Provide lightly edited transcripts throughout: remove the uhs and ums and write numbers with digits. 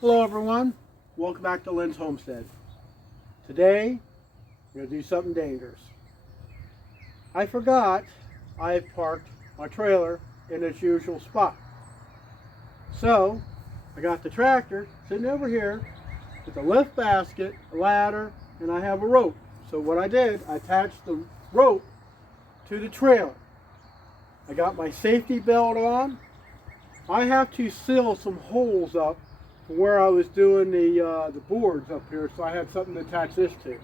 Hello everyone, welcome back to Lynn's Homestead. Today, we're going to do something dangerous. I forgot I parked my trailer in its usual spot. So, I got the tractor sitting over here with a lift basket, a ladder, and I have a rope. So what I did, I attached the rope to the trailer. I got my safety belt on. I have to seal some holes up where I was doing the boards up here, so I had something to attach this to.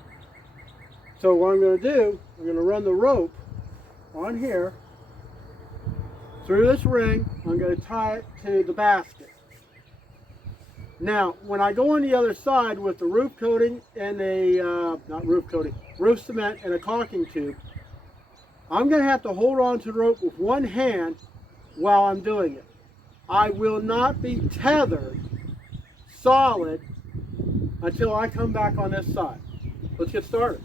So what I'm going to do, I'm going to run the rope on here through this ring. I'm going to tie it to the basket. Now, when I go on the other side with the roof coating and roof cement and a caulking tube, I'm going to have to hold on to the rope with one hand while I'm doing it. I will not be tethered solid until I come back on this side. Let's get started.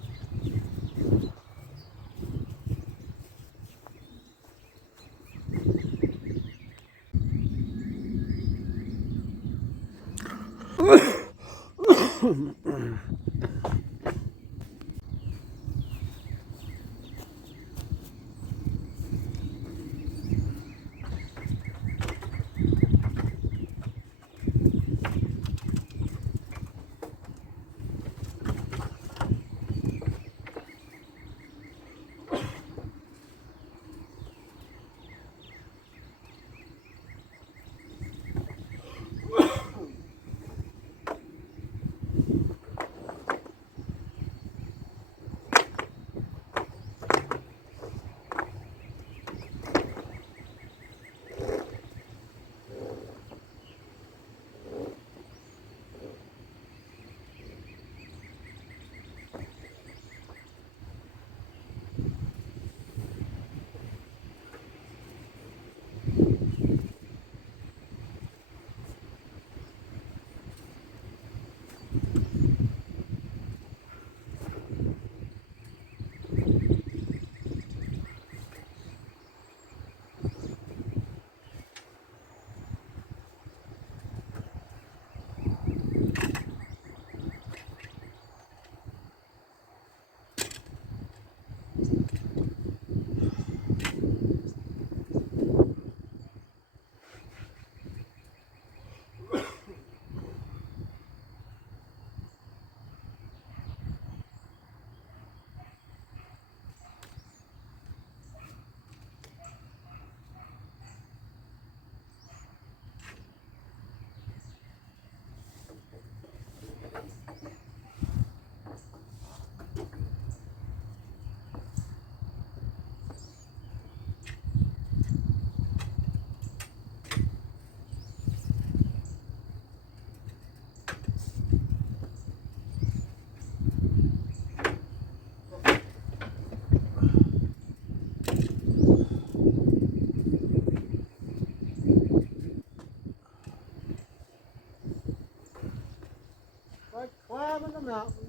Like climbing the mountain.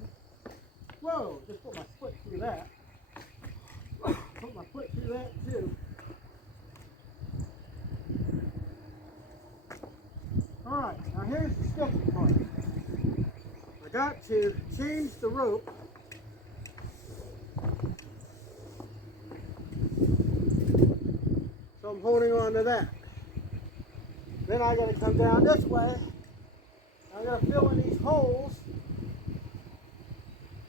Whoa, just put my foot through that. Put my foot through that too. Alright, now here's the sticky part. I got to change the rope. So I'm holding on to that. Then I gotta come down this way. I gotta fill in these holes.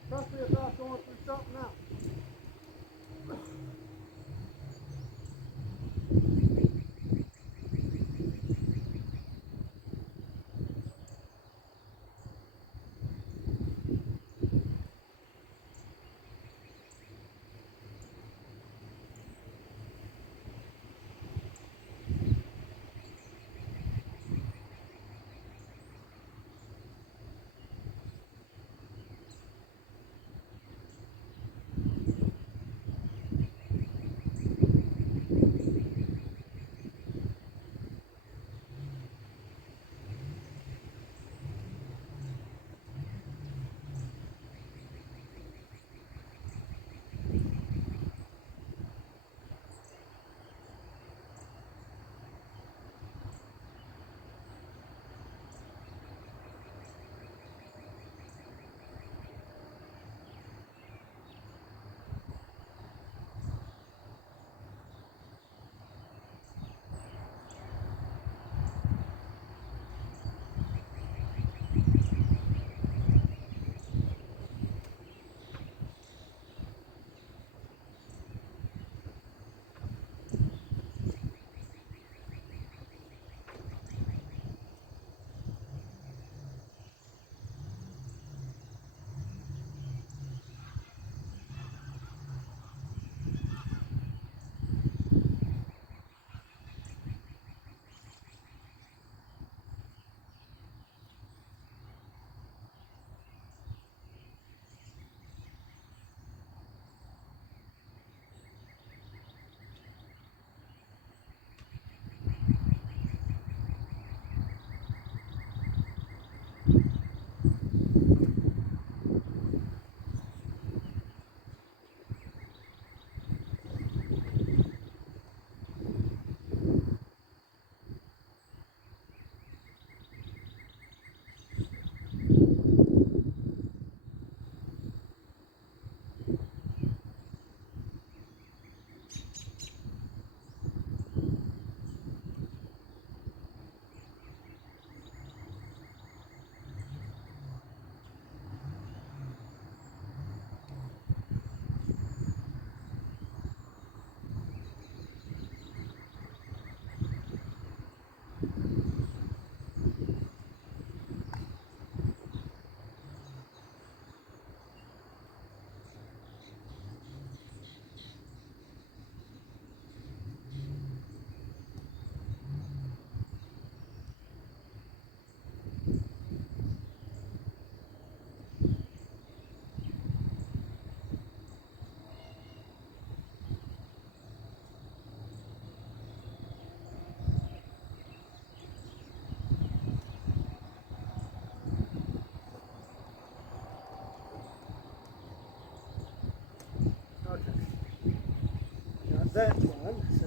Especially if I'm going through something else.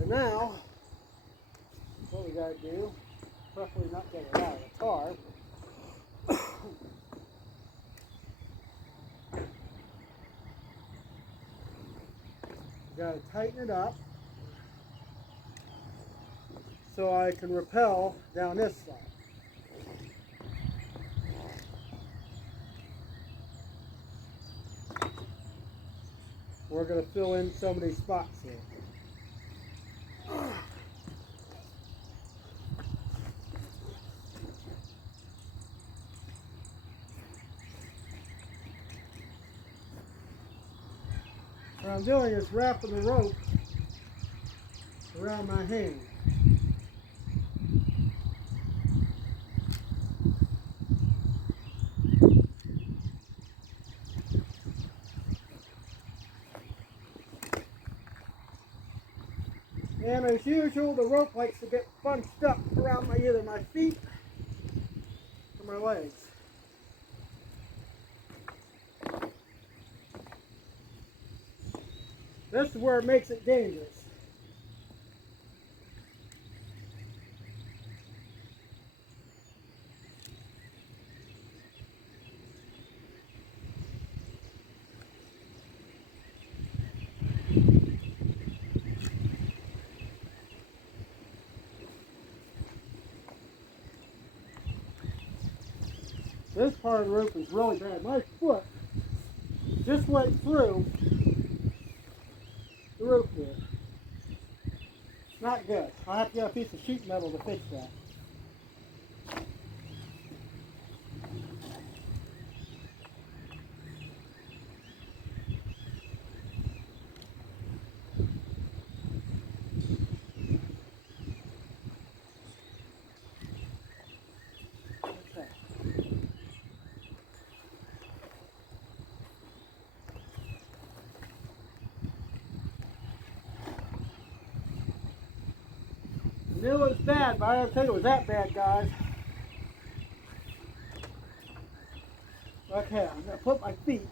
now, what we got to do, preferably not get it out of the car. Got to tighten it up so I can rappel down this side. We're going to fill in some of these spots here. What I'm doing is wrapping the rope around my hand. And as usual, the rope likes to get bunched up around either my feet or my legs. This is where it makes it dangerous. This part of the rope is really bad. My foot just went through the rope here. Not good. I'll have to get a piece of sheet metal to fix that. I knew it was bad, but I don't think it was that bad, guys. Okay, I'm going to put my feet.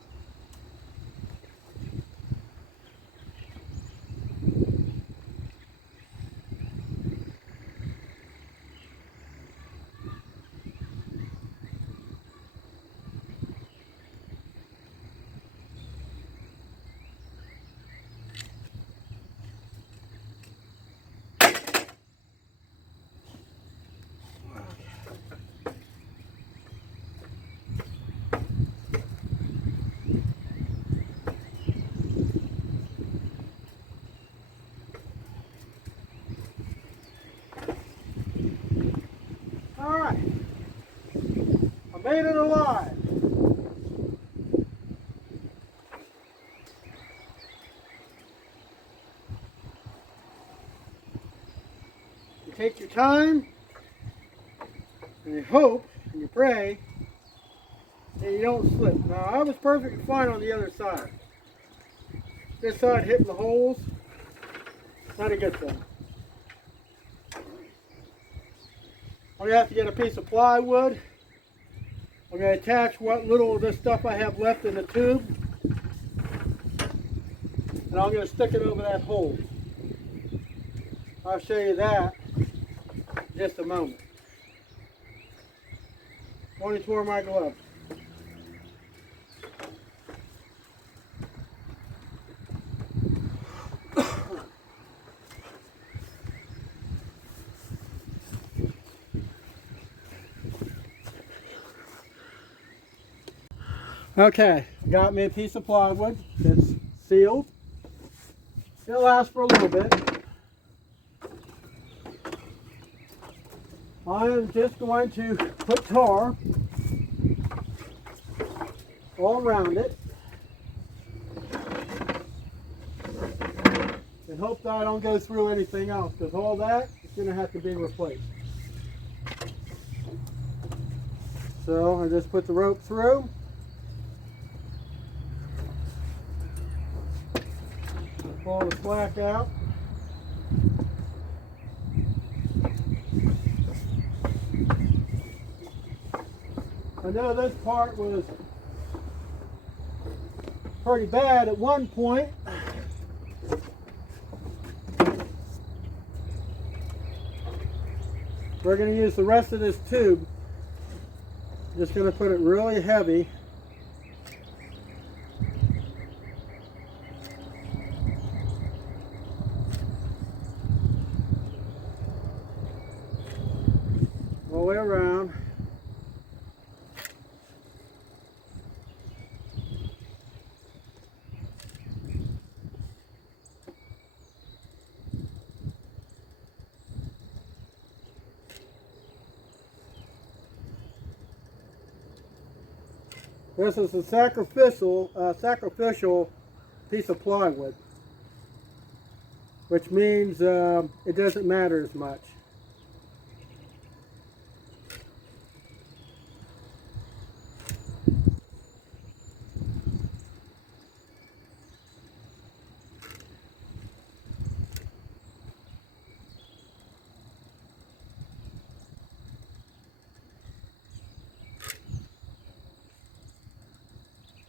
Alright, I made it alive. You take your time, and you hope, and you pray, that you don't slip. Now, I was perfectly fine on the other side. This side hitting the holes, not a good thing. I'm going to have to get a piece of plywood. I'm going to attach what little of this stuff I have left in the tube. And I'm going to stick it over that hole. I'll show you that in just a moment. Only tore my glove. Okay, got me a piece of plywood that's sealed. It'll last for a little bit. I am just going to put tar all around it and hope that I don't go through anything else, because all that is going to have to be replaced. So I just put the rope through. Pull the slack out. I know this part was pretty bad at one point. We're going to use the rest of this tube. Just going to put it really heavy. All the way around. This is a sacrificial piece of plywood, which means it doesn't matter as much.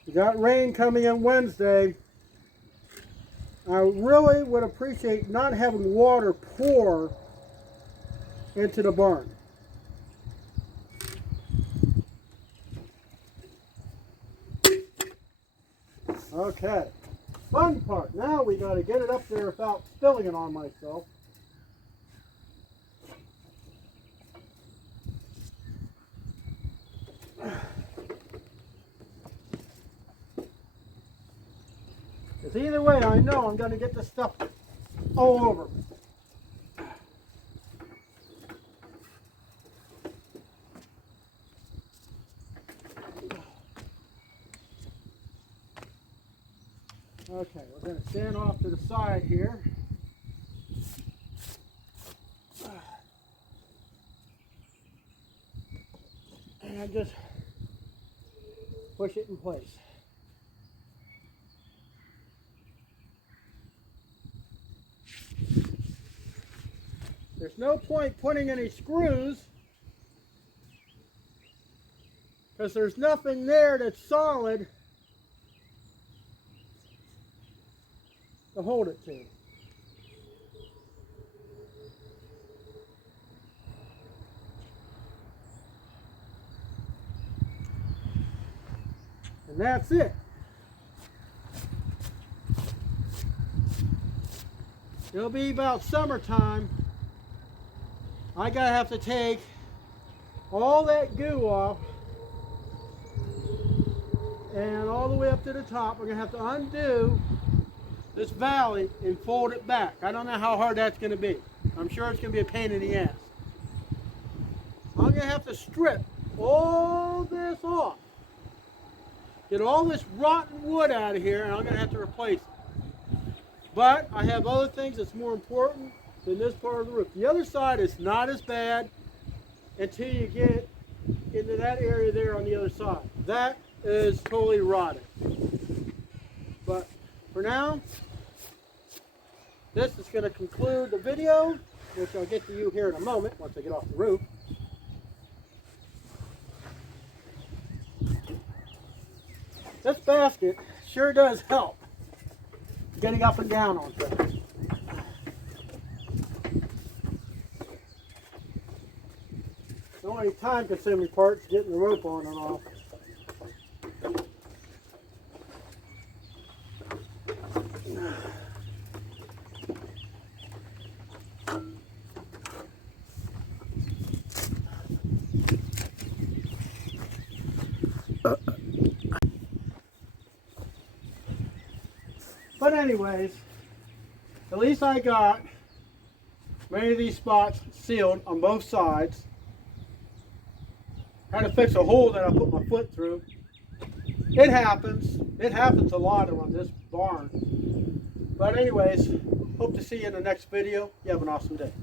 We got rain coming in Wednesday. I really would appreciate not having water pour into the barn. Okay, fun part. Now we got to get it up there without spilling it on myself. Because either way, I know I'm going to get this stuff all over me. Okay, we're going to stand off to the side here. And just push it in place. There's no point putting any screws because there's nothing there that's solid to hold it to. And that's it. It'll be about summertime. I gotta have to take all that goo off and all the way up to the top. We're gonna have to undo this valley and fold it back. I don't know how hard that's gonna be. I'm sure it's gonna be a pain in the ass. I'm gonna have to strip all this off, get all this rotten wood out of here, and I'm gonna have to replace it. But I have other things that's more important than this part of the roof. The other side is not as bad until you get into that area there on the other side. That is totally rotted. But for now, this is going to conclude the video, which I'll get to you here in a moment once I get off the roof. This basket sure does help getting up and down on things. The only time-consuming part is getting the rope on and off. But anyways, at least I got many of these spots sealed on both sides. Had to fix a hole that I put my foot through. It happens. It happens a lot around this barn. But anyways, hope to see you in the next video. You have an awesome day.